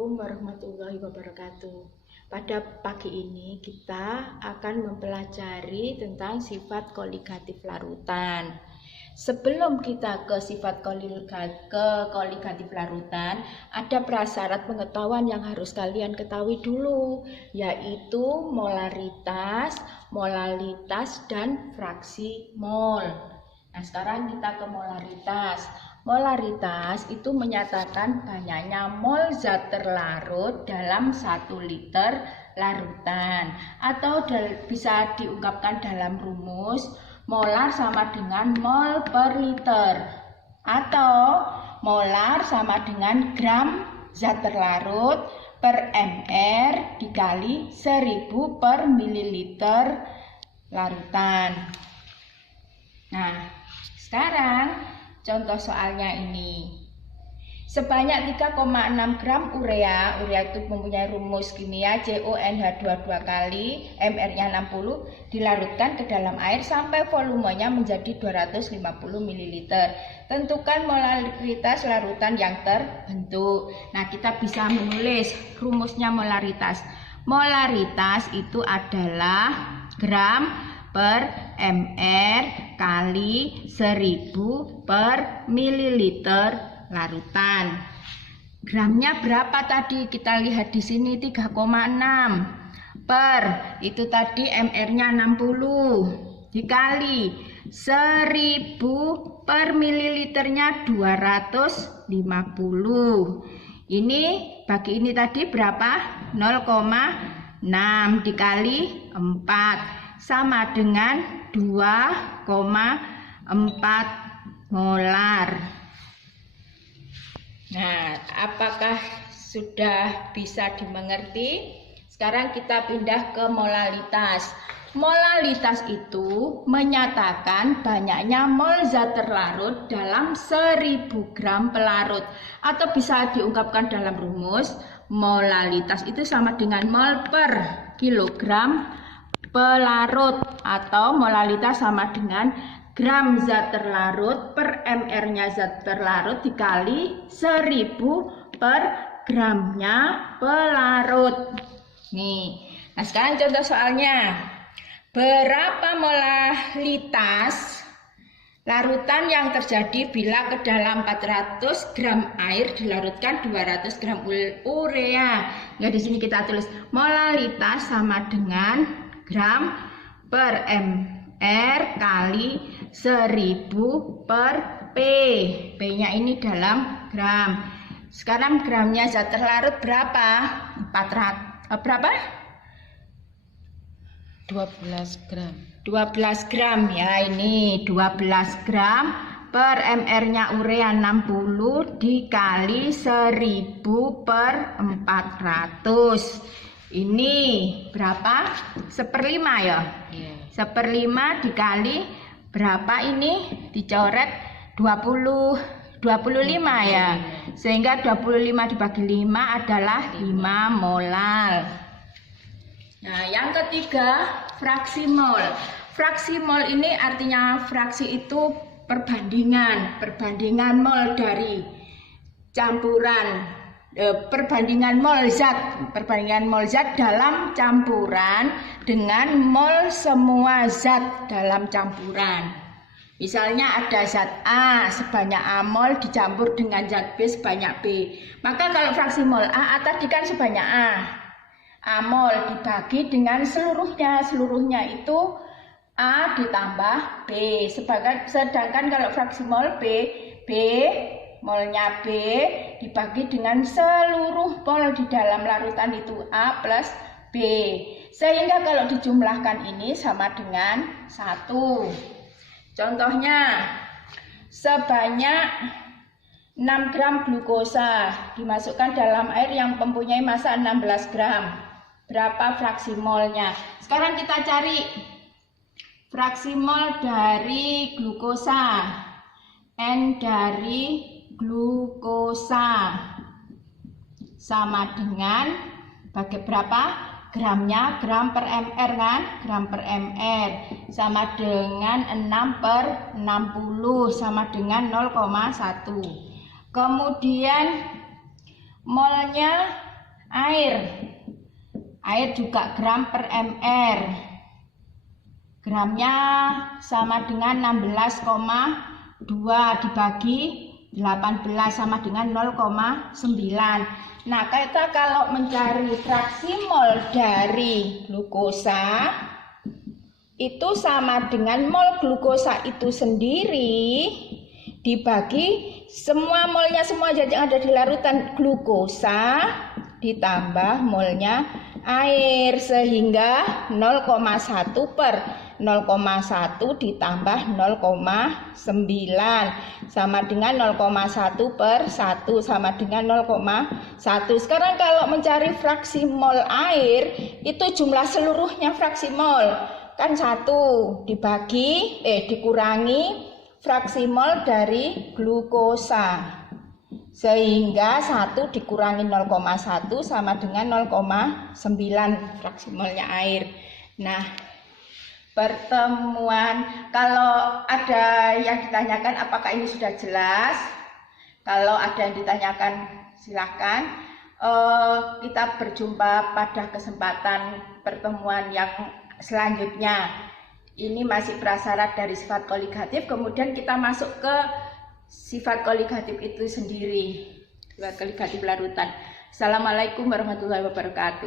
Assalamualaikum warahmatullahi wabarakatuh. Pada pagi ini kita akan mempelajari tentang sifat koligatif larutan. Sebelum kita ke sifat koligatif larutan, ada prasyarat pengetahuan yang harus kalian ketahui dulu, yaitu molaritas, molalitas, dan fraksi mol. Nah, sekarang kita ke molaritas. Molaritas itu menyatakan banyaknya mol zat terlarut dalam 1 liter larutan, atau bisa diungkapkan dalam rumus molar sama dengan mol per liter, atau molar sama dengan gram zat terlarut per mr dikali 1000 per mililiter larutan. Nah, sekarang contoh soalnya ini. Sebanyak 3,6 gram urea itu mempunyai rumus kimia CONH2 2 kali, MR-nya 60, dilarutkan ke dalam air sampai volumenya menjadi 250 ml. Tentukan molaritas larutan yang terbentuk. Nah, kita bisa menulis rumusnya molaritas. Molaritas itu adalah gram per mr kali 1000 per mililiter larutan. Gramnya berapa tadi? Kita lihat di sini 3,6 per itu tadi mr-nya 60 dikali 1000 per mililiternya 250. Ini bagi ini tadi berapa? 0,6 dikali 4 sama dengan 2,4 molar. Nah, apakah sudah bisa dimengerti? Sekarang kita pindah ke molalitas. Molalitas itu menyatakan banyaknya mol zat terlarut dalam 1000 gram pelarut, atau bisa diungkapkan dalam rumus molalitas itu sama dengan mol per kilogram pelarut, atau molalitas sama dengan gram zat terlarut per mr-nya zat terlarut dikali 1000 per gramnya pelarut. Nih, nah sekarang contoh soalnya. Berapa molalitas larutan yang terjadi bila ke dalam 400 gram air dilarutkan 200 gram urea? Ya, di sini kita tulis molalitas sama dengan gram per mr kali 1000 per p. P-nya ini dalam gram. Sekarang gramnya zat terlarut berapa? 12 gram. 12 gram ya, ini 12 gram per mr-nya urea 60 dikali 1000 per 400. Ini berapa? 1/5 ya? Yeah. 1/5 dikali berapa ini? Dicoret 25 ya. Sehingga 25 dibagi 5 adalah 5 molar. Nah, yang ketiga, fraksi mol. Fraksi mol ini artinya fraksi itu perbandingan mol dari campuran. Perbandingan mol zat dalam campuran dengan mol semua zat dalam campuran. Misalnya ada zat A sebanyak A mol dicampur dengan zat B sebanyak B. Maka kalau fraksi mol A tadi kan sebanyak A mol dibagi dengan seluruhnya itu A ditambah B. Sedangkan kalau fraksi mol B molnya B dibagi dengan seluruh mol di dalam larutan itu A plus B. Sehingga kalau dijumlahkan ini sama dengan 1. Contohnya, sebanyak 6 gram glukosa dimasukkan dalam air yang mempunyai massa 16 gram. Berapa fraksi molnya? Sekarang kita cari fraksi mol dari glukosa. N dari glukosa sama dengan bagi berapa? Gramnya gram per mr kan? Gram per mr sama dengan 6 per 60 sama dengan 0,1. Kemudian molnya Air juga gram per ml. Gramnya sama dengan 16,2 dibagi 18 sama dengan 0,9. Nah, kita kalau mencari fraksi mol dari glukosa itu sama dengan mol glukosa itu sendiri dibagi semua molnya, semua zat yang ada di larutan glukosa ditambah molnya air, sehingga 0,1 per 0,1 ditambah 0,9 sama dengan 0,1 per 1 sama dengan 0,1. Sekarang kalau mencari fraksi mol air, itu jumlah seluruhnya fraksi mol kan 1 dikurangi fraksi mol dari glukosa, sehingga 1 dikurangi 0,1 sama dengan 0,9 fraksi molnya air. Nah, pertemuan, kalau ada yang ditanyakan apakah ini sudah jelas? Kalau ada yang ditanyakan silahkan. Kita berjumpa pada kesempatan pertemuan yang selanjutnya. Ini masih prasyarat dari sifat koligatif, kemudian kita masuk ke sifat koligatif itu sendiri, sifat koligatif larutan. Assalamualaikum warahmatullahi wabarakatuh.